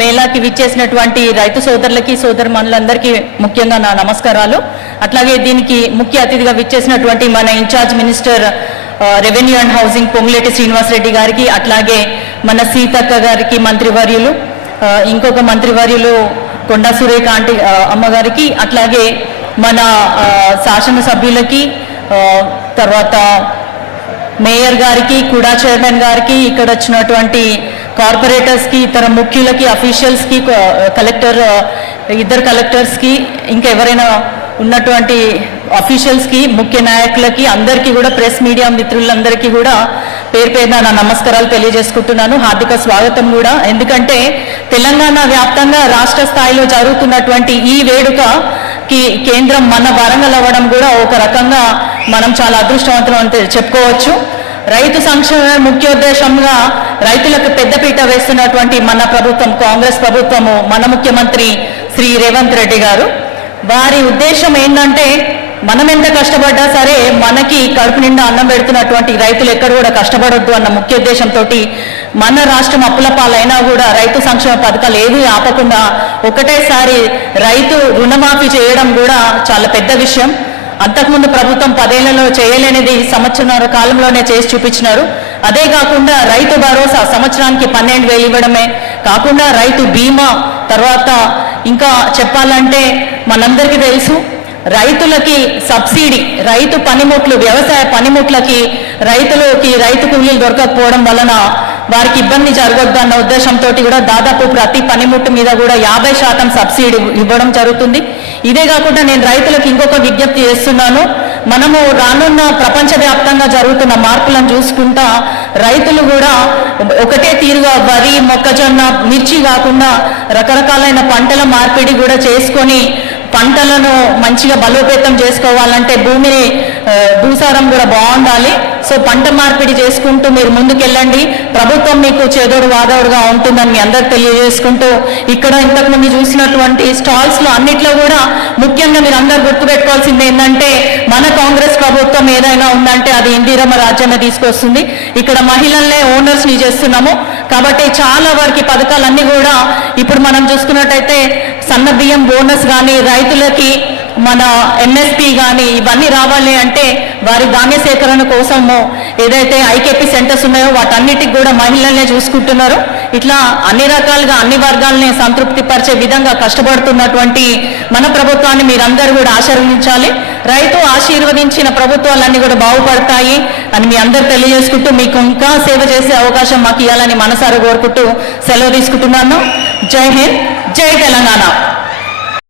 మేళాకి విచ్చేసినటువంటి రైతు సోదరులకి సోదరుమణులందరికీ ముఖ్యంగా నా నమస్కారాలు. అట్లాగే దీనికి ముఖ్య అతిథిగా విచ్చేసినటువంటి మన in-charge minister revenue and housing Ponguleti Srinivas Reddy గారికి, అట్లాగే మన సీతక్క గారికి మంత్రివర్యులు, ఇంకొక మంత్రివర్యులు కొండా సురేఖ ఆంటీ అమ్మగారికి, అట్లాగే మన శాసనసభ్యులకి, తర్వాత మేయర్ గారికి, కుడా చైర్మన్ గారికి, ఇక్కడ వచ్చినటువంటి కార్పొరేటర్స్కి, ఇతర ముఖ్యులకి, అఫీషియల్స్కి, కలెక్టర్, ఇద్దరు కలెక్టర్స్కి, ఇంకా ఎవరైనా ఉన్నటువంటి అఫీషియల్స్కి, ముఖ్య నాయకులకి అందరికీ కూడా, ప్రెస్ మీడియా మిత్రులందరికీ కూడా పేరు పేరున నా నమస్కారాలు తెలియజేసుకుంటున్నాను. హార్దిక స్వాగతం కూడా. ఎందుకంటే తెలంగాణ వ్యాప్తంగా రాష్ట్ర స్థాయిలో జరుగుతున్నటువంటి ఈ వేడుకకి కేంద్రం మన వరంగల్ అవ్వడం కూడా ఒక రకంగా మనం చాలా అదృష్టవంతులు అని చెప్పుకోవచ్చు. రైతు సంక్షేమ ముఖ్యోద్దేశంగా రైతులకు పెద్దపీట వేస్తున్నటువంటి మన ప్రభుత్వం, కాంగ్రెస్ ప్రభుత్వము, మన ముఖ్యమంత్రి శ్రీ రేవంత్ రెడ్డి గారు, వారి ఉద్దేశం ఏంటంటే మనం ఎంత కష్టపడ్డా సరే మనకి కడుపు నిండా అన్నం పెడుతున్నటువంటి రైతులు ఎక్కడ కూడా కష్టపడొద్దు అన్న ముఖ్య ఉద్దేశంతో మన రాష్ట్రం అప్పుల పాలైనా కూడా రైతు సంక్షేమ పథకాలు ఏది ఆపకుండా ఒకటేసారి రైతు రుణమాఫీ చేయడం కూడా చాలా పెద్ద విషయం. అంతకుముందు ప్రభుత్వం 10 ఏళ్లలో చేయలేనిది సంవత్సరాల కాలంలోనే చేసి చూపించినారు. అదే కాకుండా రైతు భరోసా సంవత్సరానికి 12,000 ఇవ్వడమే కాకుండా రైతు బీమా, తర్వాత ఇంకా చెప్పాలంటే మనందరికీ తెలుసు రైతులకి సబ్సిడీ, రైతు పనిముట్లు, వ్యవసాయ పనిముట్లకి రైతు కూలీలు దొరకకపోవడం వలన వారికి ఇబ్బంది జరగొద్దు అన్న ఉద్దేశంతో కూడా దాదాపు ప్రతి పనిముట్టు మీద కూడా 50% సబ్సిడీ ఇవ్వడం జరుగుతుంది. ఇదే కాకుండా నేను రైతులకు ఇంకొక విజ్ఞప్తి చేస్తున్నాను. మనము రానున్న ప్రపంచవ్యాప్తంగా జరుగుతున్న మార్పులను చూసుకుంటా రైతులు కూడా ఒకటే తీరుగా వరి, మొక్కజొన్న, మిర్చి కాకుండా రకరకాలైన పంటల మార్పిడి కూడా చేసుకొని పంటలను మంచిగా బలోపేతం చేసుకోవాలంటే భూసారం కూడా బాగుండాలి. సో పంట మార్పిడి చేసుకుంటూ మీరు ముందుకెళ్ళండి. ప్రభుత్వం మీకు చేదోడు వాదోడుగా ఉంటుందని మీ అందరికి తెలియజేసుకుంటూ, ఇక్కడ ఇంతకుముందు చూసినటువంటి స్టాల్స్లో అన్నిట్లో కూడా ముఖ్యంగా మీరు అందరు గుర్తుపెట్టుకోవాల్సింది ఏంటంటే మన కాంగ్రెస్ ప్రభుత్వం ఏదైనా ఉందంటే అది ఇందిరమ్మ రాజ్యాన్ని తీసుకొస్తుంది. ఇక్కడ మహిళలనే ఓనర్స్ని చేస్తున్నాము కాబట్టి చాలా వరకు పథకాలన్నీ కూడా ఇప్పుడు మనం చూసుకున్నట్టయితే సన్న బియ్యం బోనస్ కానీ, రైతులకి మన ఎంఎస్పి కానీ ఇవన్నీ రావాలి అంటే వారి ధాన్య సేకరణ కోసము ఏదైతే ఐకేపీ సెంటర్స్ ఉన్నాయో వాటన్నిటికి కూడా మహిళలనే చూసుకుంటున్నారు. ఇట్లా అన్ని రకాలుగా అన్ని వర్గాలని సంతృప్తి పరిచే విధంగా కష్టపడుతున్నటువంటి మన ప్రభుత్వాన్ని మీరందరూ కూడా ఆశీర్వదించాలి. రైతు ఆశీర్వదించిన ప్రభుత్వాలన్నీ కూడా బాగుపడతాయి అని మీ అందరు తెలియజేసుకుంటూ, మీకు ఇంకా సేవ చేసే అవకాశం మాకు ఇవ్వాలని మనసారా కోరుకుంటూ సెలవు తీసుకుంటున్నాను. జై హింద్, జై తెలంగాణ.